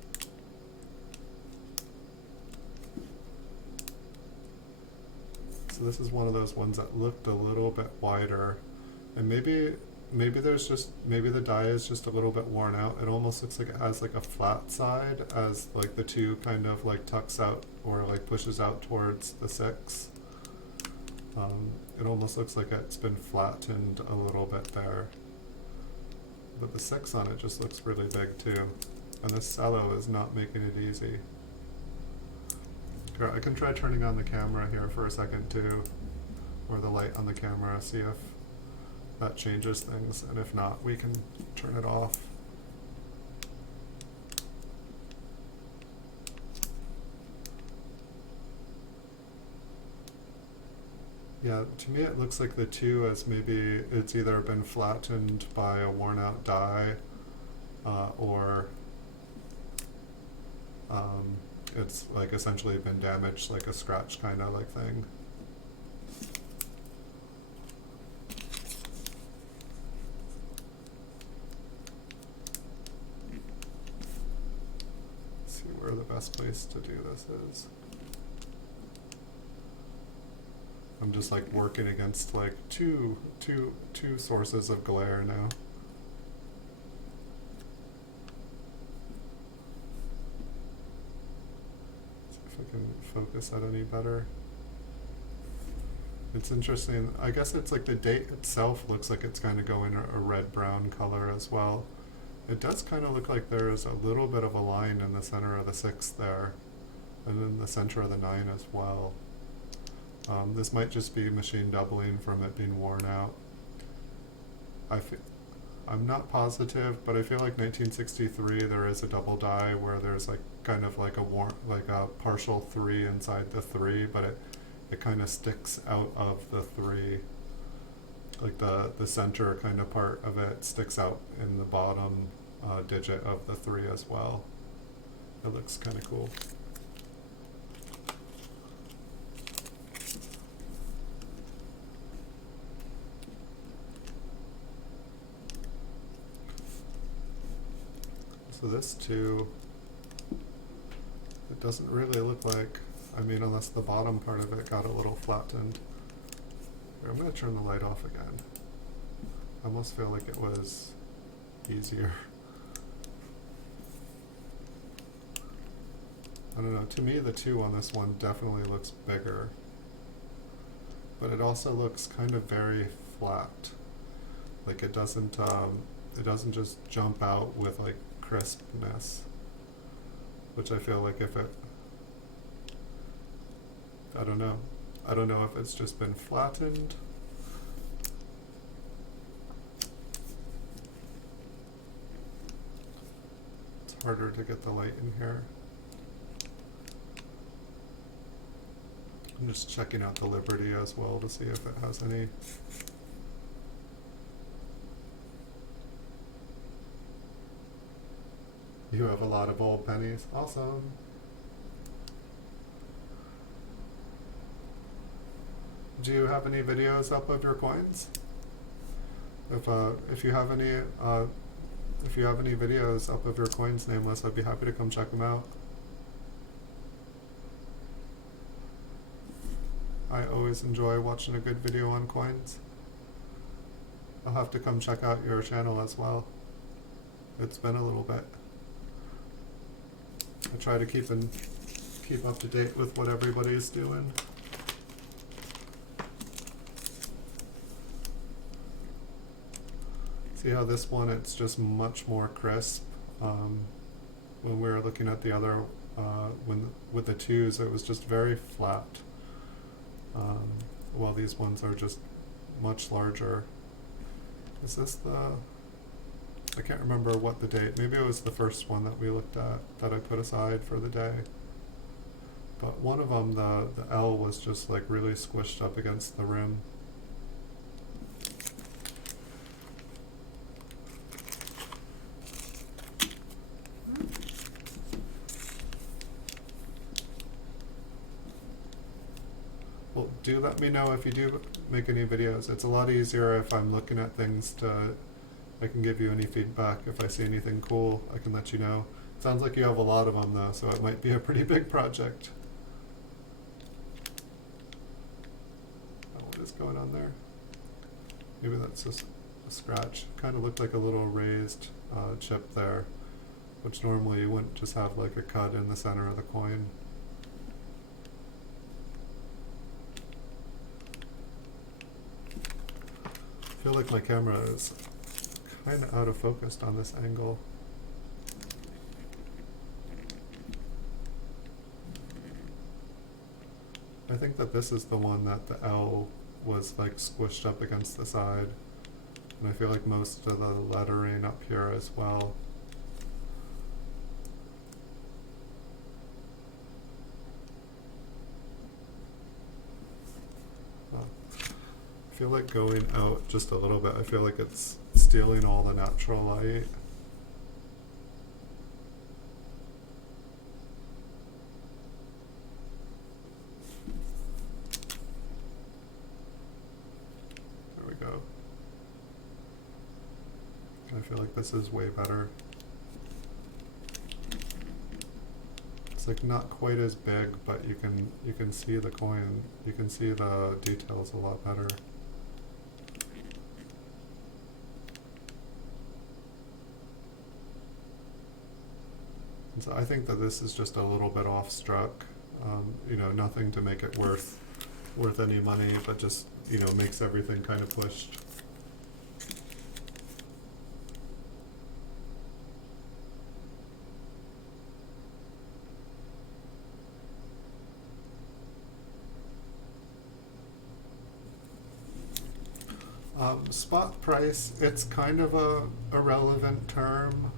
So this is one of those ones that looked a little bit wider, and maybe the die is just a little bit worn out. It almost looks like it has like a flat side as like the 2 kind of like tucks out or like pushes out towards the 6. It almost looks like it's been flattened a little bit there. But the 6 on it just looks really big too. And this cello is not making it easy. Here, I can try turning on the camera here for a second too, or the light on the camera, see if that changes things, and if not, we can turn it off. Yeah, to me it looks like the 2 has maybe it's either been flattened by a worn out die or it's like essentially been damaged, like a scratch kind of like thing. Let's see where the best place to do this is. I'm just like working against like two sources of glare now. See if I can focus that any better. It's interesting. I guess it's like the date itself looks like it's kind of going a red-brown color as well. It does kind of look like there is a little bit of a line in the center of the 6 there, and in the center of the 9 as well. This might just be machine doubling from it being worn out. I'm not positive, but I feel like 1963 there is a double die where there's like kind of like a partial 3 inside the 3, but it kind of sticks out of the 3. Like the center kind of part of it sticks out in the bottom digit of the 3 as well. It looks kind of cool. So this 2 It doesn't really look like, I mean, unless the bottom part of it got a little flattened. Here, I'm going to turn the light off again. I almost feel like it was easier. I don't know, to me the 2 on this one definitely looks bigger. But it also looks kind of very flat. Like it doesn't just jump out with like crispness. Which I feel like if it, I don't know if it's just been flattened. It's harder to get the light in here. I'm just checking out the Liberty as well to see if it has any. You have a lot of old pennies. Awesome. Do you have any videos up of your coins? If you have any videos up of your coins, Nameless, I'd be happy to come check them out. I always enjoy watching a good video on coins. I'll have to come check out your channel as well. It's been a little bit. I try to keep up to date with what everybody's doing. See how this one, it's just much more crisp. When we were looking at the other, with the 2s, it was just very flat. While these ones are just much larger. Is this I can't remember what the date, maybe it was the first one that we looked at that I put aside for the day. But one of them, the L was just like really squished up against the rim. Well, do let me know if you do make any videos. It's a lot easier if I'm looking at things I can give you any feedback. If I see anything cool, I can let you know. Sounds like you have a lot of them though, so it might be a pretty big project. What is going on there? Maybe that's just a scratch. Kind of looked like a little raised chip there, which normally you wouldn't just have like a cut in the center of the coin. I feel like my camera is kind of out of focus on this angle. I think that this is the one that the L was like squished up against the side. And I feel like most of the lettering up here as well. I feel like going out just a little bit, I feel like it's stealing all the natural light. There we go. I feel like this is way better. It's like not quite as big, but you can see the coin, you can see the details a lot better. And so I think that this is just a little bit off struck. You know, nothing to make it worth any money, but just, you know, makes everything kind of pushed. Spot price, it's kind of a relevant term.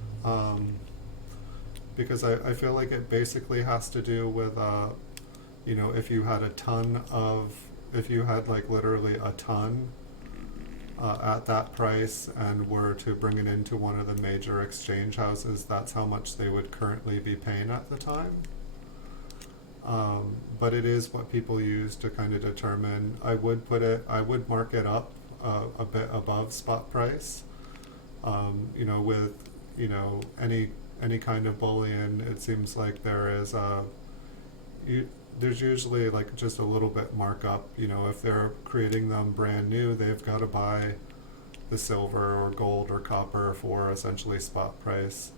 Because I feel like it basically has to do with, you know, if you had if you had like literally a ton at that price and were to bring it into one of the major exchange houses, that's how much they would currently be paying at the time. But it is what people use to kind of determine. I would mark it up a bit above spot price. You know, with, you know, any kind of bullion, it seems like there is there's usually like just a little bit markup. You know, if they're creating them brand new, they've got to buy the silver or gold or copper for essentially spot price.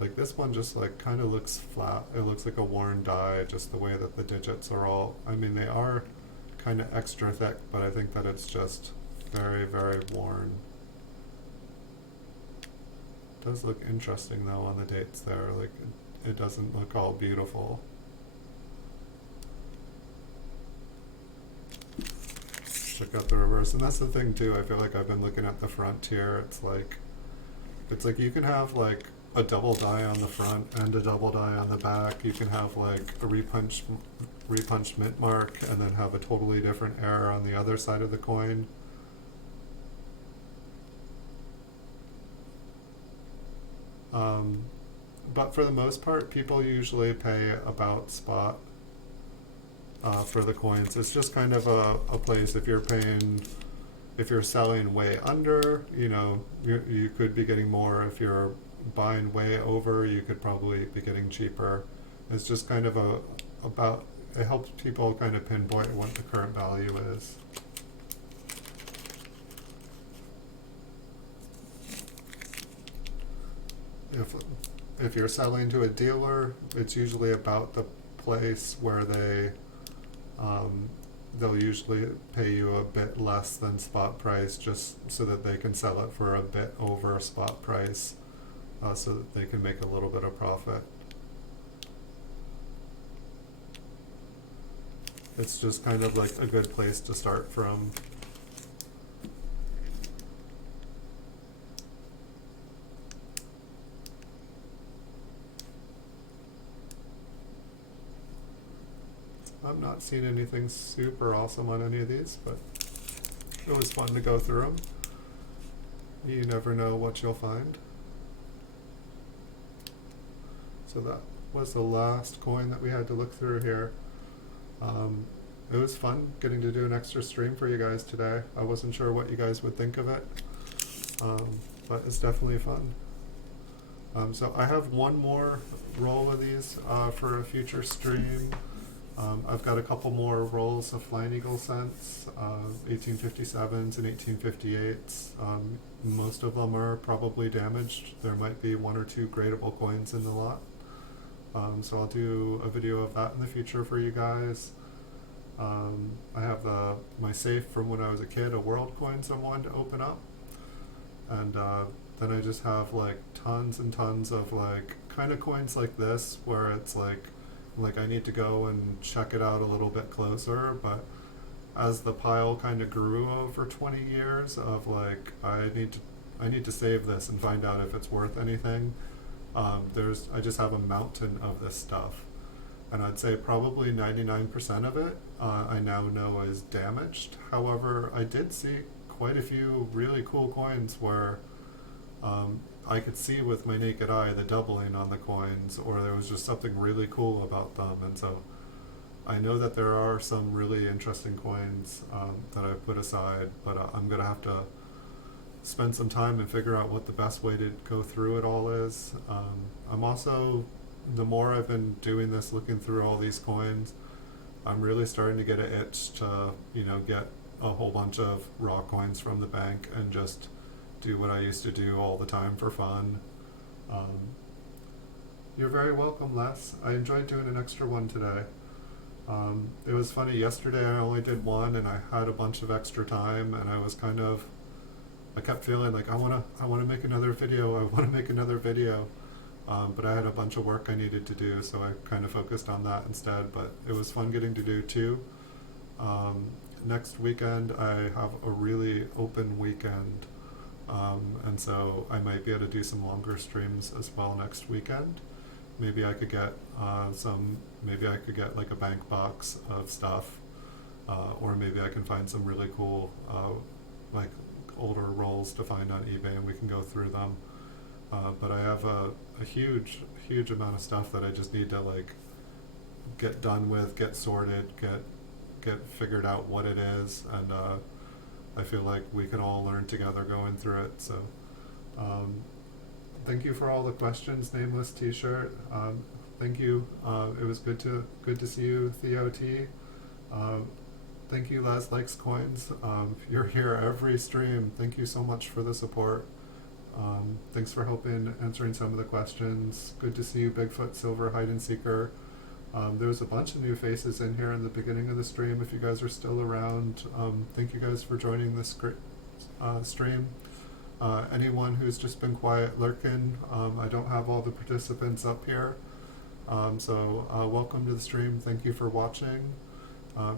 Like this one just like kind of looks flat. It looks like a worn die, just the way that the digits are all, I mean, they are kind of extra thick, but I think that it's just very, very worn. It does look interesting though on the dates there. Like it doesn't look all beautiful. Check out the reverse, and that's the thing too. I feel like I've been looking at the front here. It's like you can have like a double die on the front and a double die on the back. You can have like a repunched mint mark and then have a totally different error on the other side of the coin. But for the most part, people usually pay about spot for the coins. It's just kind of a place if you're selling way under, you know, you could be getting more. If you're buying way over, you could probably be getting cheaper. It's just kind of it helps people kind of pinpoint what the current value is. If you're selling to a dealer, it's usually about the place where they'll usually pay you a bit less than spot price just so that they can sell it for a bit over spot price, so that they can make a little bit of profit. It's just kind of like a good place to start from. I'm not seeing anything super awesome on any of these, but it was fun to go through them. You never know what you'll find. So that was the last coin that we had to look through here. It was fun getting to do an extra stream for you guys today. I wasn't sure what you guys would think of it, but it's definitely fun. So I have one more roll of these for a future stream. I've got a couple more rolls of Flying Eagle cents, 1857s and 1858s. Most of them are probably damaged. There might be one or two gradable coins in the lot. So I'll do a video of that in the future for you guys. I have my safe from when I was a kid, a world coins I wanted to open up. And then I just have like tons and tons of like kind of coins like this where it's like I need to go and check it out a little bit closer, but as the pile kind of grew over 20 years of like I need to save this and find out if it's worth anything. I just have a mountain of this stuff, and I'd say probably 99% of it I now know is damaged. However, I did see quite a few really cool coins where I could see with my naked eye the doubling on the coins, or there was just something really cool about them. And so I know that there are some really interesting coins that I've put aside, but I'm going to have to spend some time and figure out what the best way to go through it all is. I'm also, the more I've been doing this, looking through all these coins, I'm really starting to get an itch to, you know, get a whole bunch of raw coins from the bank and just do what I used to do all the time for fun. You're very welcome, Les. I enjoyed doing an extra one today. It was funny, yesterday I only did one and I had a bunch of extra time, and I kept feeling like I wanna make another video, but I had a bunch of work I needed to do, so I kind of focused on that instead. But it was fun getting to do two. Next weekend I have a really open weekend, and so I might be able to do some longer streams as well next weekend. Maybe I could get like a bank box of stuff, or maybe I can find some really cool like older rolls to find on eBay and we can go through them. But I have a huge amount of stuff that I just need to like get done with, get sorted, get figured out what it is, and I feel like we can all learn together going through it. So thank you for all the questions, Nameless T-shirt. Thank you. It was good to see you, Theo T. Thank you, Les Likes Coins. You're here every stream. Thank you so much for the support. Thanks for helping answering some of the questions. Good to see you, Bigfoot Silver Hide and Seeker. There was a bunch of new faces in here in the beginning of the stream. If you guys are still around, thank you guys for joining this stream. Anyone who's just been quiet lurking, I don't have all the participants up here. So welcome to the stream. Thank you for watching.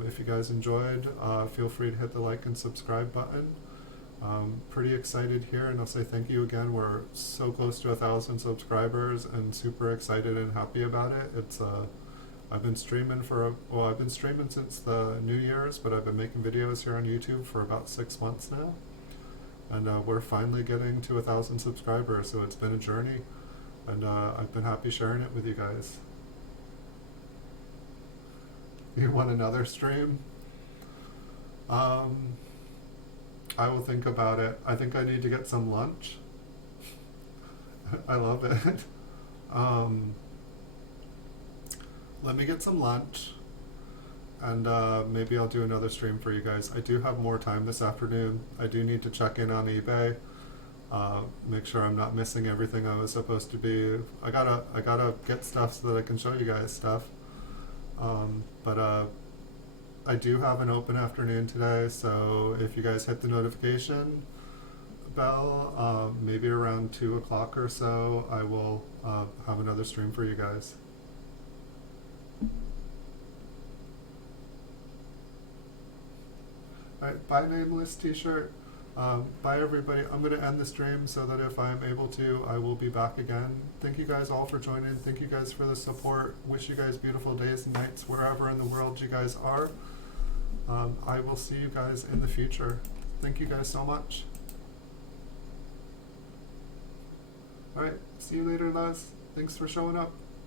If you guys enjoyed, feel free to hit the like and subscribe button. Pretty excited here, and I'll say thank you again. We're so close to 1,000 subscribers and super excited and happy about it. It's I've been streaming since the New Year's, but I've been making videos here on YouTube for about 6 months now. And we're finally getting to 1,000 subscribers, so it's been a journey, and I've been happy sharing it with you guys. You want another stream? I will think about it. I think I need to get some lunch. I love it. Let me get some lunch, and maybe I'll do another stream for you guys. I do have more time this afternoon. I do need to check in on eBay, make sure I'm not missing everything I was supposed to be. I gotta get stuff so that I can show you guys stuff. But I do have an open afternoon today, so if you guys hit the notification bell, maybe around 2 o'clock or so, I will have another stream for you guys. Alright, bye Nameless t-shirt. Bye everybody. I'm going to end the stream so that if I'm able to, I will be back again. Thank you guys all for joining. Thank you guys for the support. Wish you guys beautiful days and nights wherever in the world you guys are. I will see you guys in the future. Thank you guys so much. Alright, see you later, Les. Thanks for showing up.